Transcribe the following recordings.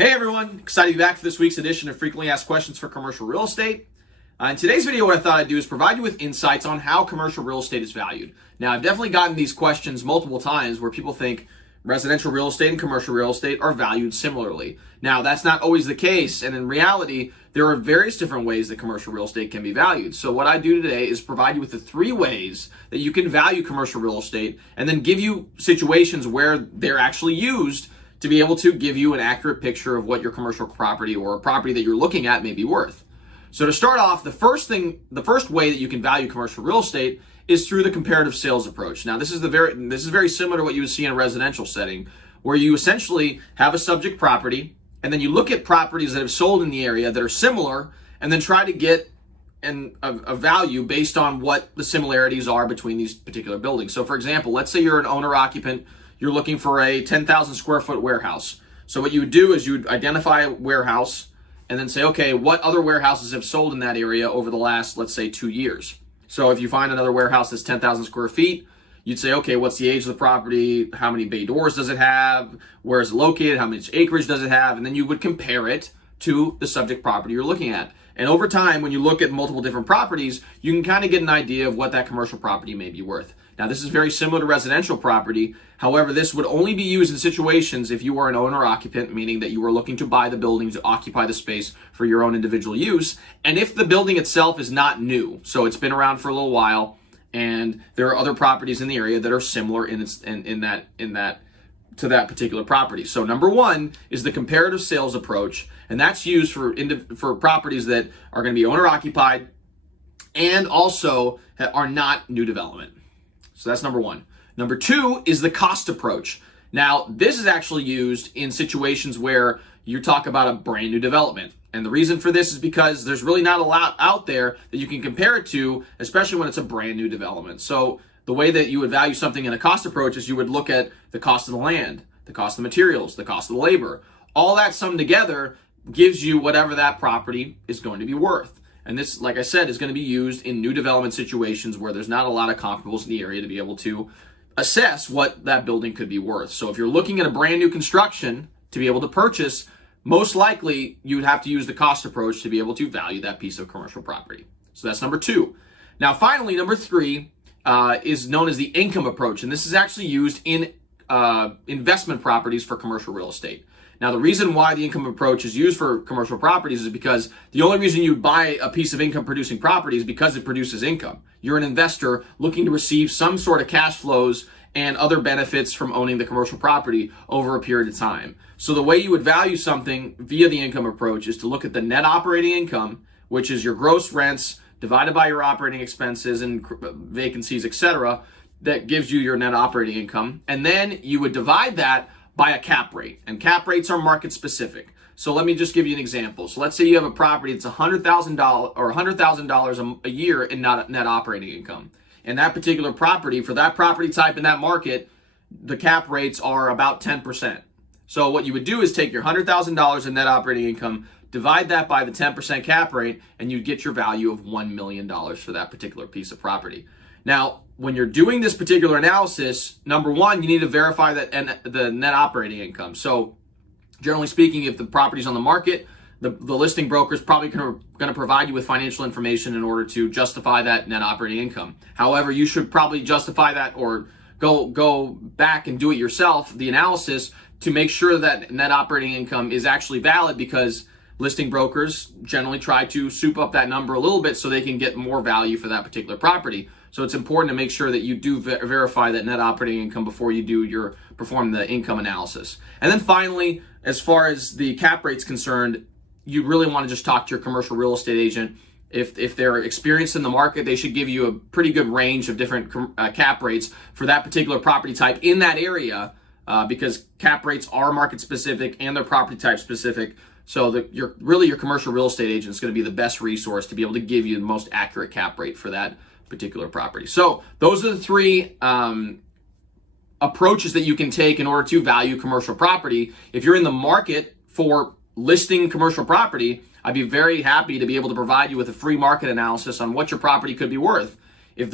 Hey everyone, excited to be back for this week's edition of Frequently Asked Questions for Commercial Real Estate. In today's video, what I thought I'd do is provide you with insights on how commercial real estate is valued. Now, I've definitely gotten these questions multiple times where people think residential real estate and commercial real estate are valued similarly. Now, that's not always the case, and in reality, there are various different ways that commercial real estate can be valued. So what I do today is provide you with the 3 ways that you can value commercial real estate and then give you situations where they're actually used to be able to give you an accurate picture of what your commercial property or a property that you're looking at may be worth. So to start off, the first way that you can value commercial real estate is through the comparative sales approach. Now, this is very similar to what you would see in a residential setting, where you essentially have a subject property, and then you look at properties that have sold in the area that are similar, and then try to get a value based on what the similarities are between these particular buildings. So for example, let's say you're an owner-occupant, you're looking for a 10,000 square foot warehouse. So what you would do is you would identify a warehouse and then say, okay, what other warehouses have sold in that area over the last, let's say, 2 years? So if you find another warehouse that's 10,000 square feet, you'd say, okay, what's the age of the property? How many bay doors does it have? Where is it located? How much acreage does it have? And then you would compare it to the subject property you're looking at. And over time, when you look at multiple different properties, you can kind of get an idea of what that commercial property may be worth. Now, this is very similar to residential property. However, this would only be used in situations if you are an owner-occupant, meaning that you are looking to buy the building to occupy the space for your own individual use, and if the building itself is not new, so it's been around for a little while, and there are other properties in the area that are similar to that particular property. So number 1 is the comparative sales approach, and that's used for properties that are going to be owner-occupied and also are not new development. So that's number 1. Number 2 is the cost approach. Now, this is actually used in situations where you talk about a brand new development. And the reason for this is because there's really not a lot out there that you can compare it to, especially when it's a brand new development. So the way that you would value something in a cost approach is you would look at the cost of the land, the cost of the materials, the cost of the labor. All that summed together gives you whatever that property is going to be worth. And this, like I said, is going to be used in new development situations where there's not a lot of comparables in the area to be able to assess what that building could be worth. So if you're looking at a brand new construction to be able to purchase, most likely you would have to use the cost approach to be able to value that piece of commercial property. So that's number 2. Now, finally, number 3 is known as the income approach. And this is actually used in investment properties for commercial real estate. Now, the reason why the income approach is used for commercial properties is because the only reason you buy a piece of income-producing property is because it produces income. You're an investor looking to receive some sort of cash flows and other benefits from owning the commercial property over a period of time. So the way you would value something via the income approach is to look at the net operating income, which is your gross rents divided by your operating expenses and vacancies, etc. That gives you your net operating income. And then you would divide that by a cap rate, and cap rates are market specific. So let me just give you an example. So let's say you have a property that's $100,000 or $100,000 a year in net operating income. And that particular property, for that property type in that market, the cap rates are about 10%. So what you would do is take your $100,000 in net operating income, divide that by the 10% cap rate, and you'd get your value of $1 million for that particular piece of property. Now, when you're doing this particular analysis, number 1, you need to verify that the net operating income. So generally speaking, if the property's on the market, the listing broker is probably going to provide you with financial information in order to justify that net operating income. However, you should probably justify that or go back and do it yourself, the analysis, to make sure that net operating income is actually valid, because listing brokers generally try to soup up that number a little bit so they can get more value for that particular property. So it's important to make sure that you do verify that net operating income before you perform the income analysis. And then finally, as far as the cap rate's concerned, you really want to just talk to your commercial real estate agent. If they're experienced in the market, they should give you a pretty good range of different cap rates for that particular property type in that area, because cap rates are market specific and they're property type specific. So your commercial real estate agent is going to be the best resource to be able to give you the most accurate cap rate for that particular property. So those are the 3 approaches that you can take in order to value commercial property. If you're in the market for listing commercial property, I'd be very happy to be able to provide you with a free market analysis on what your property could be worth. If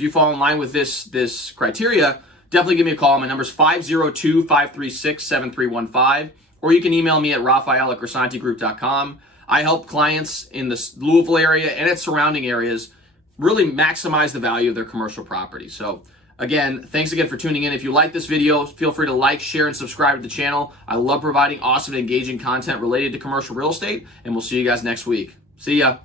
you fall in line with this criteria, definitely give me a call. My number is 502-536-7315. or you can email me at Raphael@CresanteGroup.com. I help clients in the Louisville area and its surrounding areas really maximize the value of their commercial property. So again, thanks again for tuning in. If you like this video, feel free to like, share, and subscribe to the channel. I love providing awesome and engaging content related to commercial real estate, and we'll see you guys next week. See ya.